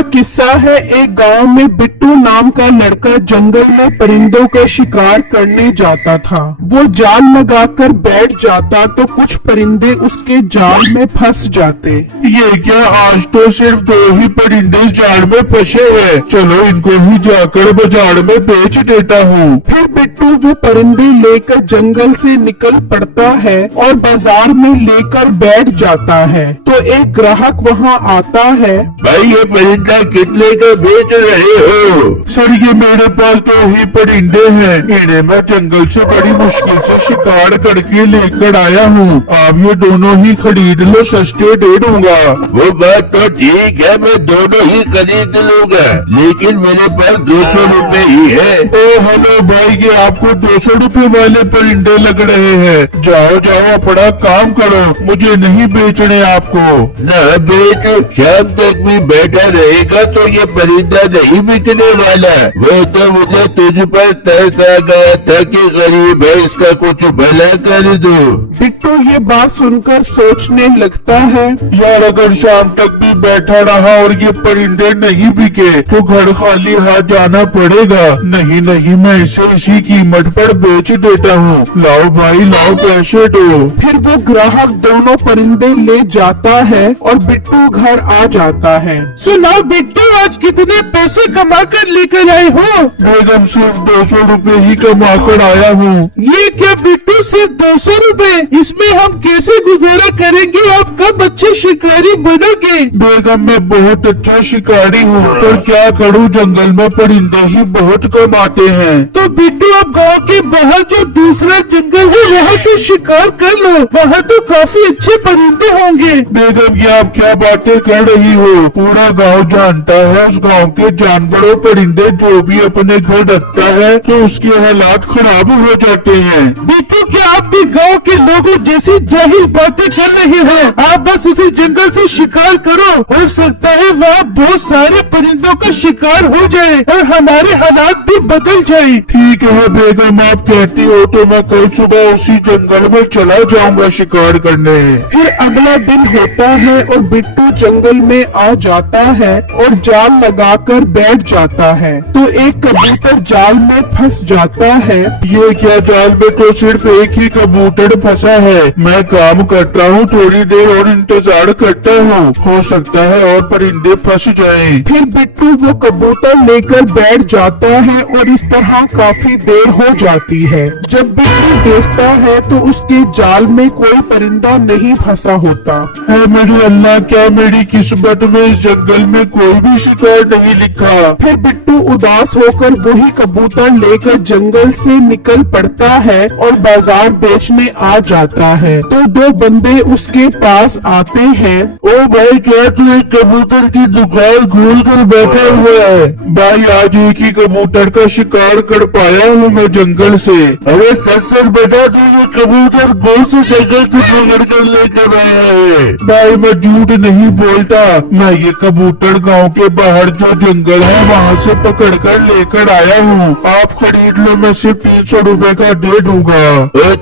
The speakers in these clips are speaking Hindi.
का किस्सा है। एक गांव में बिट्टू नाम का लड़का जंगल में परिंदों का शिकार करने जाता था। वो जाल लगाकर बैठ जाता तो कुछ परिंदे उसके जाल में फंस जाते। ये क्या, आज तो सिर्फ 2 ही परिंदे जाल में फंसे हैं। चलो इनको ही जाकर बाजार में बेच देता हूँ। फिर बिट्टू वो परिंदे लेकर जंगल से निकल पड़ता है और बाजार में लेकर बैठ जाता है। तो एक ग्राहक वहाँ आता है। भाई ये परिंदा कितने का बेच रहे हो? सर ये मेरे पास 2 ही परिंदे हैं। इन्हें मैं जंगल से बड़ी मुश्किल से शिकार करके लेकर आया हूँ। आप ये दोनों ही खरीद लो, सस्ते दे दूंगा। वो बात तो ठीक है, मैं दोनों ही खरीद लूंगा, लेकिन मेरे पास 200 रुपए ही है। ओ हेलो भाई, ये आपको 200 रुपए वाले परिंदे लग रहे हैं। जाओ जाओ अपना काम करो, मुझे नहीं बेचने आपको। न बेच, शाम तक भी बैठा रहेगा तो ये परिंदा नहीं बिकने वाला। वो तो मुझे तुझ पर तरस आ गया था कि गरीब है, इसका कुछ भला कर दो। बिट्टू ये बात सुनकर सोचने लगता है, यार अगर शाम तक भी बैठा रहा और ये परिंदे नहीं बिके तो घर खाली हाथ जाना पड़ेगा। नहीं नहीं, मैं इसे इसी कीमत पर बेच देता हूँ। लाओ भाई लाओ, पैसे दो। फिर वो ग्राहक दोनों परिंदे ले जाता है और बिट्टू घर आ जाता है। सुनाओ बिट्टू, आज कितने पैसे कमा कर लेकर आए हो? बेगम सिर्फ 200 रुपए ही कमा कर आया हूँ। ये क्या बिट्टू, सिर्फ 200 रुपए? इसमें हम कैसे गुजारा करेंगे? आप कब अच्छे शिकारी बनोगे? बेगम मैं बहुत अच्छा शिकारी हूँ, पर क्या करूँ, जंगल में परिंदे ही बहुत कम आते हैं। तो बिट्टू आप गाँव के बाहर जो दूसरा जंगल है वहाँ से शिकार कर लो, वहाँ तो काफी अच्छे परिंदे होंगे। बेगम ये आप क्या बातें कर रही हो? पूरा गांव जानता है उस गांव के जानवरों परिंदे जो भी अपने घर रखता है तो उसके हालात खराब हो जाते हैं। बिट्टू क्या आप भी गांव के लोगों जैसी जाहिल बातें कर रहे हैं? आप बस उसी जंगल से शिकार करो, हो सकता है वहाँ बहुत सारे परिंदों का शिकार हो जाए और हमारे हालात भी बदल जाए। ठीक है बेगम, आप कहती हो तो मैं कल सुबह उसी जंगल में चला जाऊंगा शिकार करने। फिर अगला दिन होता है और बिट्टू जंगल में आ जाता है और जाल लगाकर बैठ जाता है। तो एक कबूतर जाल में फंस जाता है। ये क्या, जाल में तो सिर्फ एक ही कबूतर फंसा है। मैं काम करता हूँ, थोड़ी देर और इंतजार करता हूँ, हो सकता है और परिंदे फंस जाएं। फिर बिट्टू वो कबूतर लेकर बैठ जाता है और इस तरह काफी देर हो जाती है। जब बिट्टू देखता है तो उसके जाल में कोई परिंदा नहीं फंसा होता है। मेरे अल्लाह, क्या मेरी किस्मत में इस जंगल में कोई भी शिकार नहीं लिखा। फिर बिट्टू उदास होकर वही कबूतर लेकर जंगल से निकल पड़ता है और बाजार बेचने आ जाता है। तो 2 बंदे उसके पास आते हैं। ओ भाई, क्या तू एक कबूतर की दुकान खोल कर बैठा हुआ है? भाई आज एक ही कबूतर का शिकार कर पाया हूँ मैं जंगल से। अरे सच बता, तू ये कबूतर कौन से जंगल से पकड़ कर लेकर आया है? भाई मैं झूठ नहीं बोलता, मैं ये कबूतर गांव के बाहर जो जंगल है वहाँ से पकड़ कर लेकर आया हूँ। आप खरीद लो, मैं सिर्फ 300 रुपए का दे दूंगा।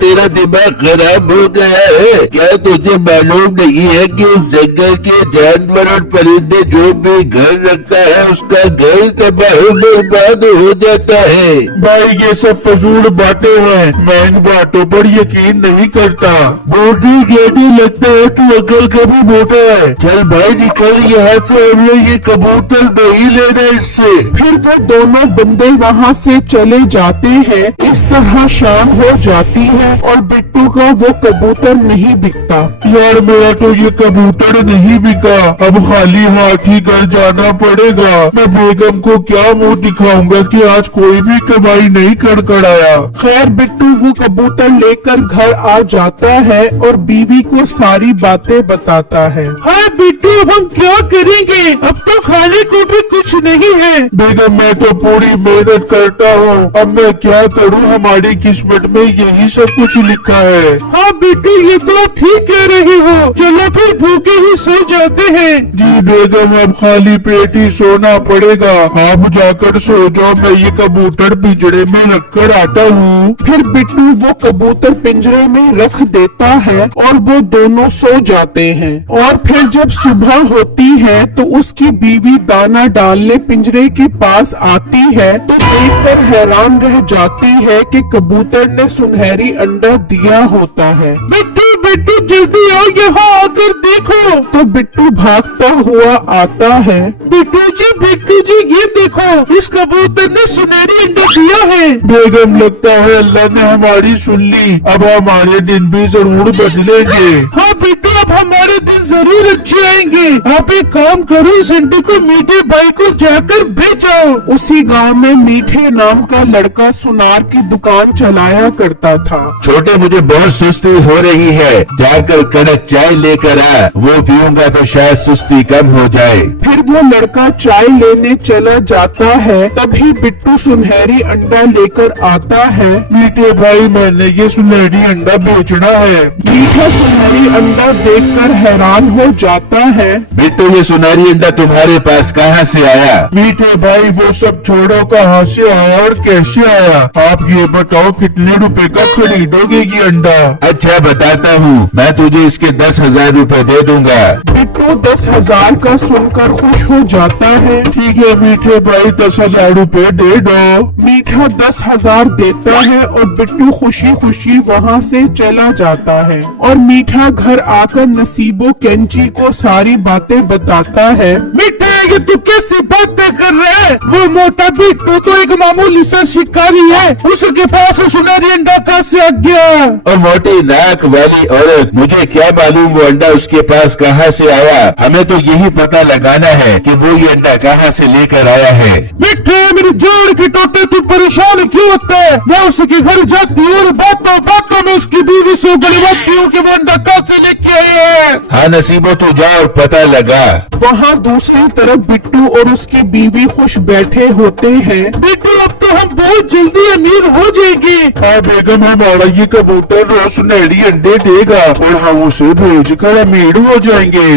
तेरा दिमाग खराब हो गया है क्या? तुझे मालूम नहीं है कि उस जंगल के जानवर और परिंदे जो भी घर रखता है उसका घर तबाह बर्बाद हो जाता है। भाई ये सब फजूल बातें हैं, मैं इन बातों पर यकीन नहीं करता। बोटी कहती लगता है तू अकल कभी मोटा है। चल भाई निकल यहाँ से, हमें ये कबूतर नहीं लेना इससे। फिर वो दोनों बंदे वहाँ से चले जाते हैं। इस तरह शाम हो जाती है और बिट्टू का वो कबूतर नहीं बिकता। यार मेरा तो ये कबूतर नहीं बिका, अब खाली हाथ ही घर जाना पड़ेगा। मैं बेगम को क्या मुंह दिखाऊंगा कि आज कोई भी कमाई नहीं कर आया। खैर बिट्टू वो कबूतर लेकर घर आ जाता है और बीवी को सारी बातें बताता है। हाँ बिट्टू, अब हम क्या करेंगे? अब तो खाने को भी कुछ नहीं है। बेगम मैं तो पूरी मेहनत करता हूँ, अब मैं क्या करूँ? हमारी किस्मत में यही सब कुछ लिखा है। हाँ बिट्टू, ये तो आप ठीक कह रही हो। चलो फिर भूखे ही सो जाते हैं। जी बेगम, अब खाली पेट ही सोना पड़ेगा। आप जाकर सो जाओ, मैं ये कबूतर पिंजरे में रखकर आता हूँ। फिर बिट्टू वो कबूतर पिंजरे में रख देता है और वो दोनों सो जाते हैं। और फिर जब सुबह होती है तो उसकी बीवी दाना डालने पिंजरे के पास आती है तो देखकर हैरान रह जाती है कि कबूतर ने सुनहरी अंडा दिया होता है। बिट्टू बिट्टू, जल्दी आओ, यहाँ आकर देखो। तो बिट्टू भागता हुआ आता है। बिट्टू जी ये देखो, इस कबूतर ने सुनहरी अंडा दिया है। बेगम, लगता है अल्लाह ने हमारी सुन ली। अब हमारे दिन भी जरूर बदलेंगे। हाँ बिट्टू, अब हमारे दिन जरूर अच्छे आएंगे। आप एक काम करो, इस अंडे को मीठे भाई को जाकर बेचो। उसी गांव में मीठे नाम का लड़का सुनार की दुकान चलाया करता था। छोटे, मुझे बहुत सुस्ती हो रही है, जाकर कड़क चाय लेकर आ, वो पीऊंगा तो शायद सुस्ती कम हो जाए। फिर वो लड़का चाय लेने चला जाता है, तभी बिट्टू सुनहरी अंडा लेकर आता है। मीठे भाई, मैंने ये सुनहरी अंडा बेचना है। मीठा सुनहरी अंडा देखकर हैरान हो जाता है। बिट्टू, ये सुनहरी अंडा तुम्हारे पास कहाँ से आया? मीठे भाई, वो सब छोड़ो, कहाँ से आया और कैसे आया? आप ये बताओ, कितने रुपए का खरीदोगे ये अंडा? अच्छा बताता हूँ, मैं तुझे इसके 10,000 रूपए दे दूंगा। बिट्टू 10,000 का सुनकर खुश हो जाता है। ठीक है मीठे भाई, 10,000 रूपए दे दो। मीठा 10,000 देता है और बिट्टू खुशी खुशी वहाँ से चला जाता है। और मीठा घर आकर नसीबो कैंची को सारी बातें बताता है। मीठे, ये तू कैसी बातें कर रहे हैं? वो मोटा बिट्टू तो एक मामूली सा शिकारी है, उसके पास सुनहरी अंडा कहाँ से आ गया? और मोटी नाक वाली औरत, मुझे क्या मालूम वो अंडा उसके पास कहाँ से आया? हमें तो यही पता लगाना है कि वो ये अंडा कहाँ से लेकर आया है। मिठे, मेरी जोड़ की टोटे, तू परेशान क्यों होता है? मैं उसके घर जाती हूँ और बातों में उसकी बीवी से गलवाती हूँ कि वो अंडा कहाँ से लेके आई है। हाँ नसीबो, तू जा और पता लगा। वहाँ दूसरी तरफ बिट्टू और उसकी बीवी खुश बैठे होते हैं। बिट्टू, अब तो हम बहुत जल्दी अमीर हो जाएंगे। हाँ बेगम, हमारा ये कबूतर रोज सुनहरी अंडे देगा और हम उसे बेच कर अमीर हो जाएंगे।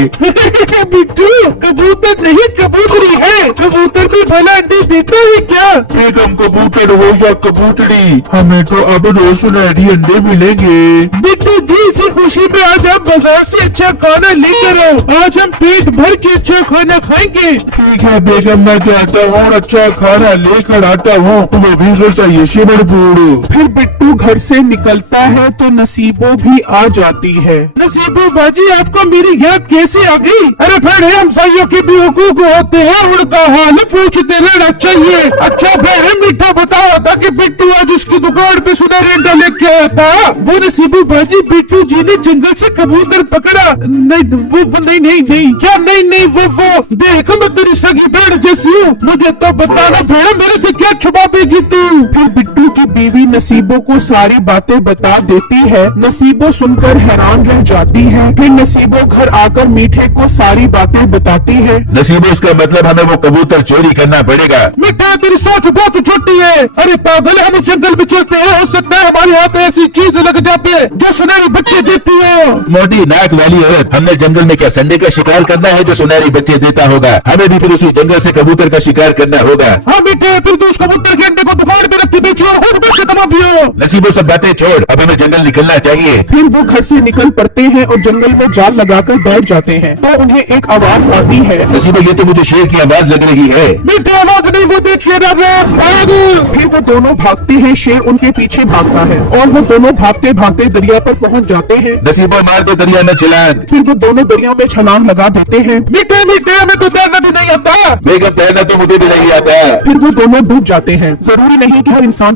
बिट्टू, कबूतर नहीं कबूतरी है। कबूतर भी भला अंडे देता है क्या? बेगम, कबूतर हो या कबूतरी, हमें तो अब रोज सुनहरी अंडे मिलेंगे। बिट्टू जी, इसी खुशी में आज आप बाजार से अच्छा खाना लेकर आओ। आज हम पेट भर के अच्छा खाना खाएंगे। ठीक है बेगम, मैं जाता हूँ और अच्छा खाना लेकर आता हूँ, वो भी रसोई से भरपूर। फिर बिट्टू घर से निकलता है तो नसीबो भी आ जाती है। नसीबो बाजी, आपको मेरी याद कैसे आ गई? अरे फिर हमसाइयों के भी हुकूक होते हैं, उनका हाल पूछते रहना चाहिए। अच्छा फिर मीठा बता रहा था कि बिट्टू आज उसकी दुकान पे सुनहरी अंडा लेके आया था। वो नसीबो बाजी, बिट्टू जी ने जंगल से कबूतर पकड़ा। नहीं वो नहीं क्या नहीं वो देख, मैं तेरी सगी भेड़ जैसी हूँ, मुझे तो बताना भेड़ा, मेरे से क्या छुपाएगी तू? फिर बिट्टू की बीवी नसीबो को सारी बातें बता देती है। नसीबो सुनकर हैरान रह जाती है। फिर नसीबो घर आकर मीठे को सारी बातें बताती है। नसीबो, इसका मतलब हमें वो कबूतर चोरी करना पड़ेगा। मिठा, तेरी सोच बहुत छोटी है। अरे पागल, हम उस जंगल में चलते हैं, हो सकता है हमारे हाथ में ऐसी चीज लग जाती है जो सुनहरी बच्चे देती है। मोटी नाक वाली औरत, हमने जंगल में क्या संडे का शिकार करना है जो सुनहरी बच्चे देता होगा? हमें भी फिर उसी जंगल से कबूतर का शिकार करना होगा। हाँ बेटे, फिर तो उस कबूतर के अंडे को दुकान पे रख के बेचो और पैसे कमा भी हो। नसीबो, सब बातें छोड़, अब हमें जंगल निकलना चाहिए। फिर वो घर से निकल पड़ते हैं और जंगल में जाल लगाकर बैठ जाते हैं। तो उन्हें एक आवाज आती है। नसीबो, ये तो मुझे शेर की आवाज लग रही है। बेटे, आवाज नहीं, वो देखिए ना, भाग। फिर वो दोनों भागते हैं। शेर उनके पीछे भागता है और वो दोनों भागते भागते दरिया पर पहुंच जाते हैं। नसीबो, मार दो दरिया में छलांग। फिर वो दोनों दरिया में छलांग लगा देते हैं। मीठे, हमें तो तैरना भी नहीं आता। बेगम, तैरना तो मुझे भी नहीं आता। फिर वो दोनों डूब जाते हैं। जरूरी नहीं कि हर इंसान